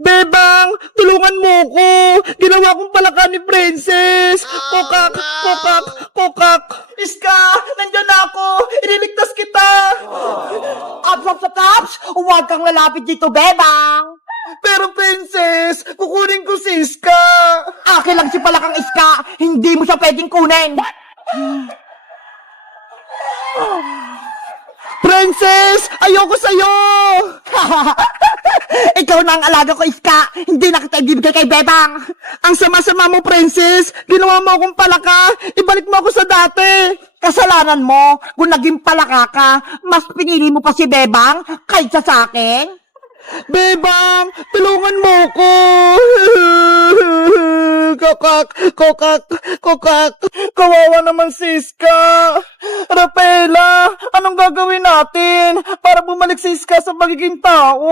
Bebang, tulungan mo ko. Ginawa kong palaka ni Princess. Kokak, kokak, kokak. Iska, nandyan na ako. Iniligtas kita. Taps! Huwag kang lalapit dito, Bebang! Pero Princess, kukunin ko si Iska. Akin lang si Palakang Iska! Hindi mo siya pwedeng kunin! Princess, ayoko sa'yo. Ikaw na ang alaga ko, Iska! Hindi na kita ibibigay kay Bebang! Ang sama-sama mo, Princess. Ginawa mo akong palaka. Ibalik mo ako sa dati. Kasalanan mo kung naging palaka ka, mas pinili mo pa si Bebang kaysa sa akin? Bebang, tulungan mo ko. Kokak, kokak, kokak. Kawawa naman si Iska. Rafaela, anong gagawin natin para bumalik si Iska sa magiging tao?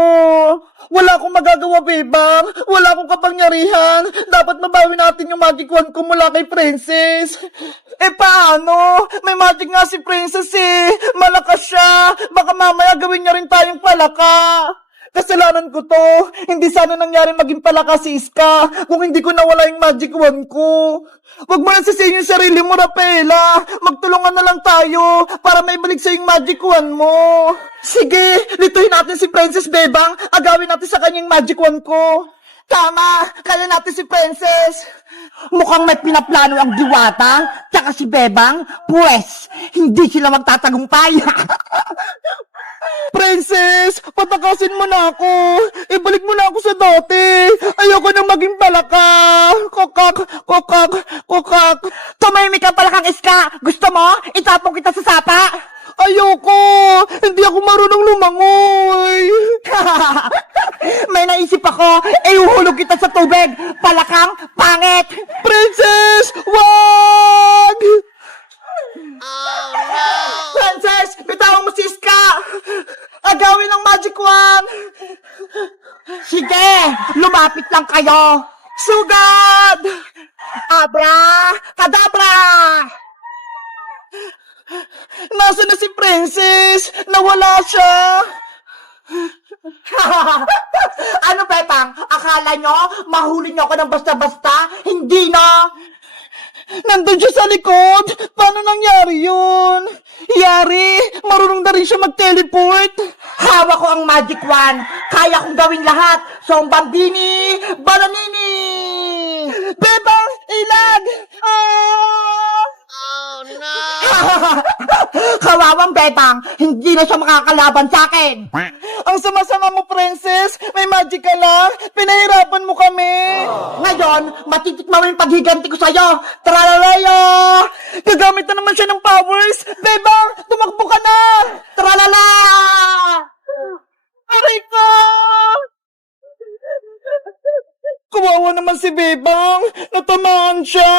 Wala akong magagawa, Bebang. Wala akong kapangyarihan. Dapat mabawi natin yung magic wand ko mula kay Princess. Paano? May magic nga si Princess eh. Malakas siya. Baka mamaya gawin niya rin tayong palaka. Kasalanan ko to. Hindi sana nangyari maging palaka si Iska kung hindi ko nawala yung magic wand ko. Huwag mo nang sisihin yung sarili mo, Rafaela. Magtulungan na lang tayo para maibalik sa yung magic wand mo. Sige, lituhin natin si Princess Bebang. Agawin natin sa kanyang magic wand ko. Tama, kaya natin si Princess. Mukhang may pinaplano ang Diwata, tsaka si Bebang, pues, hindi sila magtatagumpay. Princess, patakasin mo na ako. Ibalik mo na ako sa dati. Ayoko nang maging palaka. Kokak, kokak, kokak. Tumahimik ka Palakang Iska! Gusto mo? Itapong kita sa sapa! Ayoko. Hindi ako marunong lumangoy. May naisip ako, ihuhulog kita sa tubig! Palakang pangit! Princess, wag! Princess, Bitawan mo si Iska. Agawin ang magic wand. sige! Lumapit lang kayo! Sugad! Abra! Kadabra! Nasaan na si Princess? Nawala siya. Ano, Pepang? Akala nyo, mahuli nyo ako ng basta-basta? Hindi, no? Nandun siya sa likod. Paano nangyari yun? Yari, marunong na rin siya mag-teleport. Hawak ko ang magic wand. Kaya kong gawin lahat. So, ang bambini, bananini! Bebang, ilag! Ah! Kawawang Bebang, hindi na siya makakalaban sa akin. Ang sama-sama mo, Princess. May magic ka lang. Pinahirapan mo kami. Ngayon, matitikman mo yung paghiganti ko sa'yo. Tralalayo! Gagamit na naman siya ng powers. Bebang, tumakbo ka na. Tralala! Aray ko! Kawawa naman si Bebang. Natamaan siya.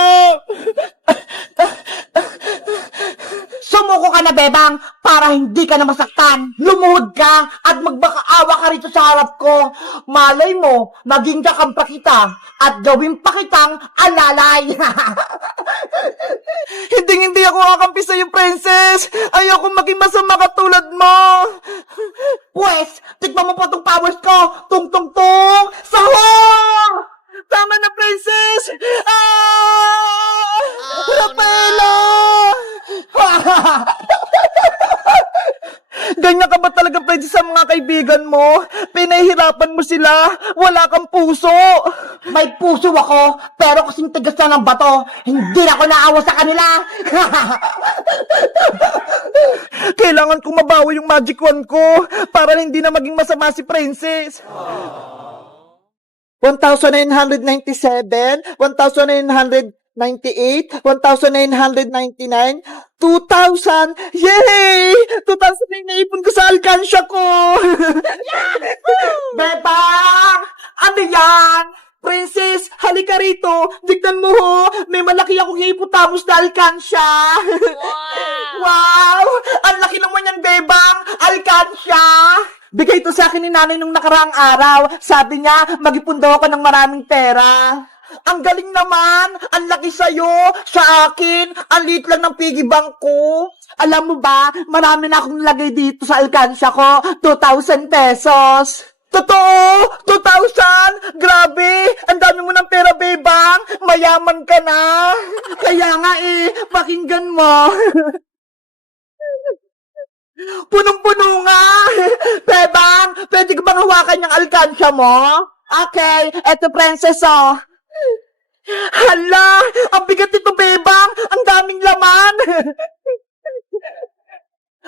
Sumuko ka na, Bebang, para hindi ka na masaktan. Lumuhod ka at magbakaawa ka rito sa harap ko. Malay mo, maging kakampa kita at gawin pa kitang alalay. Hindi ako kakampi sa'yo, Princess. Ayoko maging masama katulad mo. Pwes, tikman mo po itong powers ko. Tung-tung-tung! Sahur! Tama na, Princess. Ah! Rafaela! Ganyan ka ba talaga, Princess, sa mga kaibigan mo? Pinahihirapan mo sila. Wala kang puso. May puso ako, pero kasing tigas na ng bato, hindi na ako naawa sa kanila. Kailangan kong mabawi yung magic wand ko para hindi na maging masama si Princess. 1,997, 1,998, 1,999, 2,000! Yay! 2,000 na naipon ko sa alkansya ko! Bebang! Ano yan? Princess, halika rito. Tignan mo ho, may malaki akong hippopotamus na alkansya. Wow! Ang laki naman yan, Bebang! Alkansya! Bigay ito sa akin ni nanay nung nakaraang araw. Sabi niya, mag-ipon daw ako ng maraming pera. Ang galing naman! Ang laki sa'yo! Sa akin, ang liit lang ng piggy bank ko. Alam mo ba, marami na akong lagay dito sa alkansya ko, 2,000 pesos. Totoo! 2,000! pakinggan mo. Punong-puno nga. Bebang, pwede ko bang hawakan yung alkansya mo? Okay, eto princess oh. Hala, ang bigat nito bebang, ang daming laman.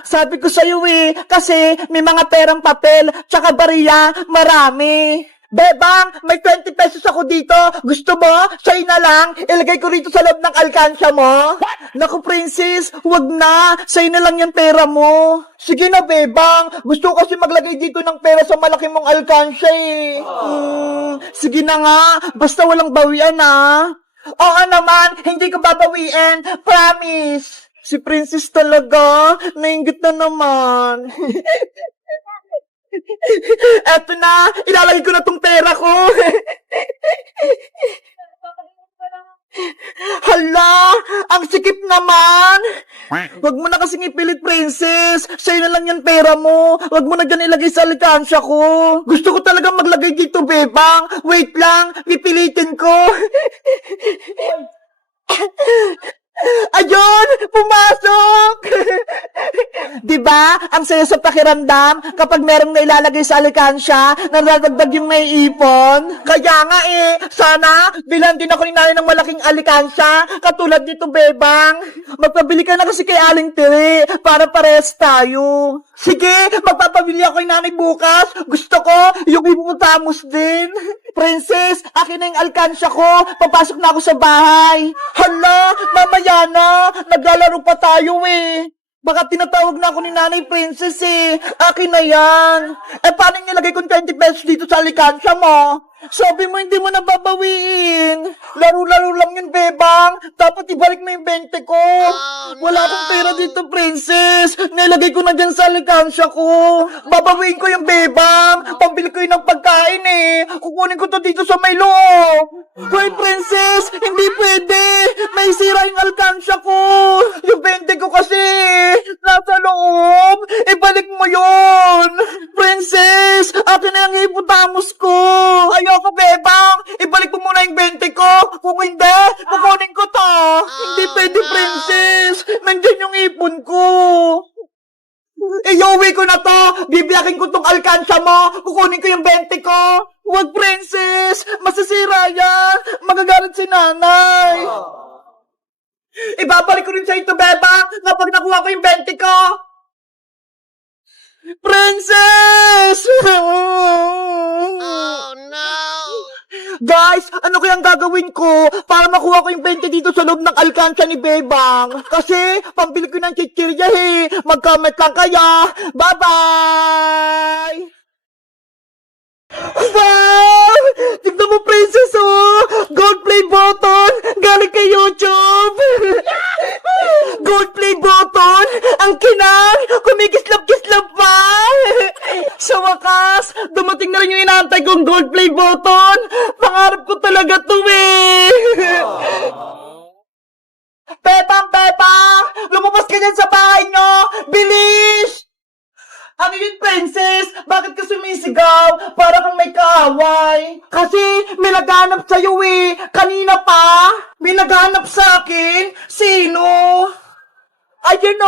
Sabi ko sa'yo kasi may mga perang papel, tsaka bariya, marami. Bebang, may 20 pesos ako dito. Gusto mo? Sa'yo na lang. Ilagay ko rito sa loob ng alkansya mo. Naku, princess, wag na. Sa'yo na lang yung pera mo. Sige na, Bebang. Gusto ko kasi maglagay dito ng pera sa malaki mong alkansya sige na nga. Basta walang bawian Oo naman, hindi ko babawiin. Promise. Si princess talaga. Nainggit na naman. Eto na, ilalagay ko na tong pera ko. Hala, ang sikip naman. Wag mo na kasing ipilit, princess. Sa'yo na lang yan pera mo. Wag mo na dyan ilagay sa alkansya ko. Gusto ko talaga maglagay dito, Bebang. Wait lang, pipilitin ko. Ayun! Pumasok! Diba? Ang saya sa pakiramdam kapag merong nailalagay sa alkansya, nadadagdag yung naiipon. Kaya nga sana bilan din ako ni nanay ng malaking alkansya, katulad nito, Bebang. Magpabili ka na kasi kay Aling Tiri para pares tayo. Sige, magpapabili ako kay nanay bukas. Gusto ko yung hippopotamus din. Princess, akin na yung alkansya ko. Papasok na ako sa bahay. Hala, mamaya na. Naglalaro pa tayo Baka tinatawag na ako ni Nanay Princess Akin na yan. Paano nilagay kong 20 pesos dito sa alkansya mo? Sabi mo hindi mo na babawiin. Laro-laro lang yun, Bebang. Dapat ibalik mo yung 20 ko. Wala akong pera dito, princess. Nilagay ko na dyan sa alkansya ko. Babawiin ko yung Bebang. Pambili ko yun ng pagkain Kukunin ko to dito sa may loob. Hoy, princess, hindi pwede. May sira yung alkansya ko. Yung 20 ko kasi nasa loob. Ibalik mo yun. Princess, akin na yung hippopotamus ko. Ayoko, Bebang. Ibalik mo muna yung 20 ko. Kung hindi, kukunin ko to. Hindi pwede, princess. Nandyan yung ipon ko. Iuwi ko na to. Bibiyakin ko tong alkansya mo. Kukunin ko yung 20 ko. Wag, princess. Masisira yan. Magagalit si nanay. Ibabalik ko rin sa ito, Bebang, kapag nakuha ko yung 20 ko. Princess! Oh no! Guys, ano kayang gagawin ko para makuha ko yung 20 dito sa loob ng alkansya ni Bebang? Kasi, pambili ko ng chichirya Mag-comment lang kaya. Bye-bye! Wow! Tignan mo, princess, Gold play button! Galing kay YouTube! Gold play button! Ang kinang! Kumikislap-kislap pa! Sa wakas, dumating na rin yung inaantay kong gold play button! Pangarap ko talaga to Pepang! Lumabas ka dyan sa bahay nyo! Bilis! Ano yun, princess? Bakit ka sumisigaw? Para kang may kaaway. Kasi may naghanap sa'yo Kanina pa. May naghanap sa akin. Sino? Ayun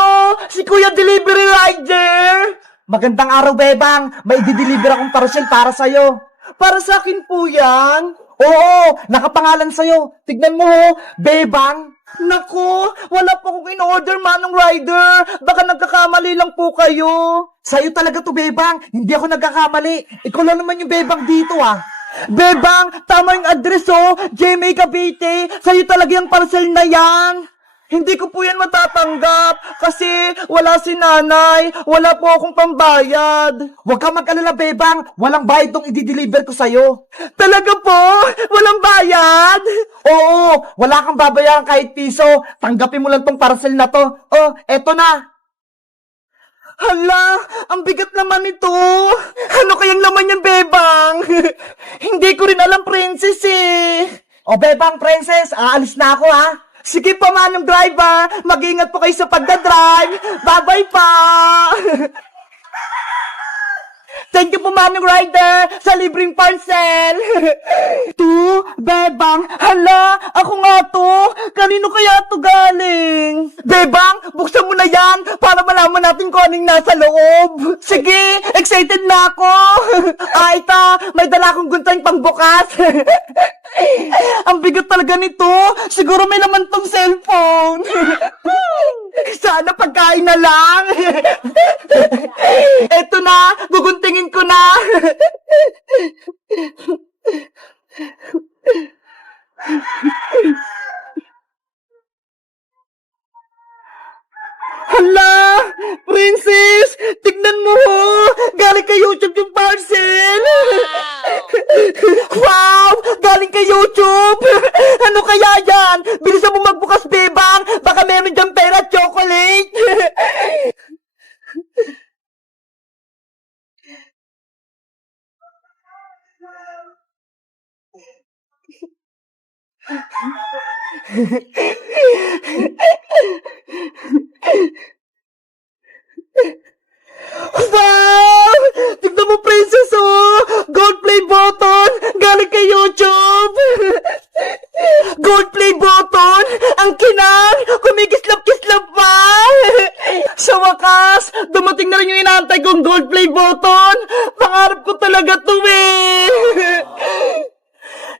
si Kuya Delivery Rider. Magandang araw, Bebang. May i-deliver akong parcel para sa'yo. Para sa akin po yan? Oo, nakapangalan sa'yo. Tignan mo Bebang. Naku, wala po akong in-order, Manong Rider. Baka nagkakamali lang po kayo. Sa'yo talaga to, Bebang. Hindi ako nagkakamali. Ikaw lang naman yung Bebang dito, Bebang, tama yung address, GMA Cavite. Sa'yo talaga yung parcel na yan. Hindi ko po yan matatanggap kasi wala si nanay, wala po akong pambayad. Huwag kang mag-alala, Bebang. Walang bayad tong i-deliver ko sa'yo. Talaga po? Walang bayad? Oo, wala kang babayaran kahit piso. Tanggapin mo lang tong parcel na to. Oh, eto na. Hala, ang bigat naman ito. Ano kayang laman yan, Bebang? Hindi ko rin alam, princess O, Bebang, princess, aalis na ako, Sige pa, Manong driver. Mag-ingat po kayo sa pagdadrive. Bye-bye pa. Thank you po, Manong Rider, sa libreng parcel. Bebang, hala, ako nga to. Kanino kaya to galing? Bebang, buksan mo na yan para malaman natin kung anong nasa loob. Sige, excited na ako. Ito, may dala akong guntang pangbukas. Ang bigat talaga nito. Siguro may laman tong cellphone. Sana pagkain na lang. Eto na, guguntingin ko na. Hala! Princess! Tignan mo! Galing kay YouTube yung parcel! Wow! Galing kay YouTube! Ano kaya yan? Bilisan mo magbukas, Bebang! Baka meron dyan pera at chocolate! Wow! Tignan mo, Princess, oh! Gold play button! Galing kay YouTube! Gold play button! Ang kinang! Kumikislap-kislap pa! Sa wakas, dumating na rin yung inaantay kong gold play button! Pangarap ko talaga to, eh!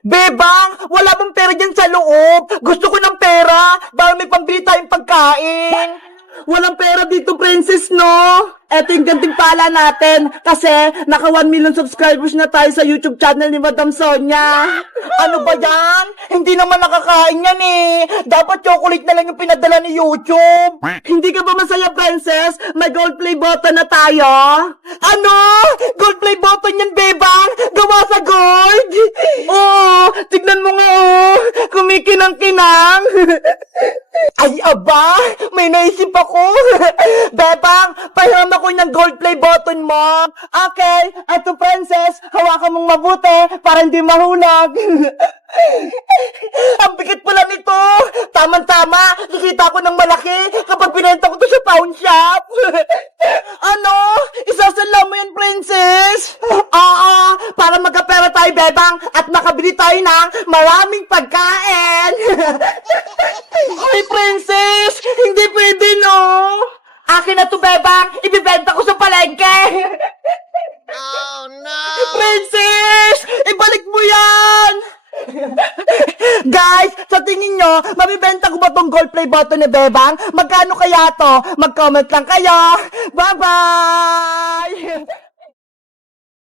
Bebang, wala bang pera dyan sa loob? Gusto ko ng pera! Baka may pambili tayong pagkain! Walang pera dito, Princess, no? Eto yung ganting pala natin kasi naka 1 million subscribers na tayo sa YouTube channel ni Madam Sonia. Ano ba yan? Hindi naman nakakain yan eh. Dapat chocolate na lang yung pinadala ni YouTube. Hindi ka ba masaya, Princess? May gold play button na tayo. Ano? Gold play button yan, Bebang? Gawa sa gold? Oo, tignan mo nga oh. Kumikinang-kinang. Ay, aba, may naisip ako. Bebang, pahiram ako ng gold play button mo. Okay, eto Princess, hawakan mong mabuti para hindi mahulog. Ang bigat pala nito. Tama-tama, nakita ko ng malaki kapag pinenta ko to sa pawn shop. Ano? Isasala mo yan, Princess? Oo, para magkapera tayo, Bebang, at makabili tayo ng maraming pagkain. Ay, Princess, hindi pwede, no? Akin na to, Bebang. Ibibenta ko sa palengke. Oh no! Princess! Ibalik mo yan! Guys, sa tingin nyo, mabibenta ko ba tong gold play button ni Bebang? Magkano kaya to? Mag-comment lang kayo. Bye-bye!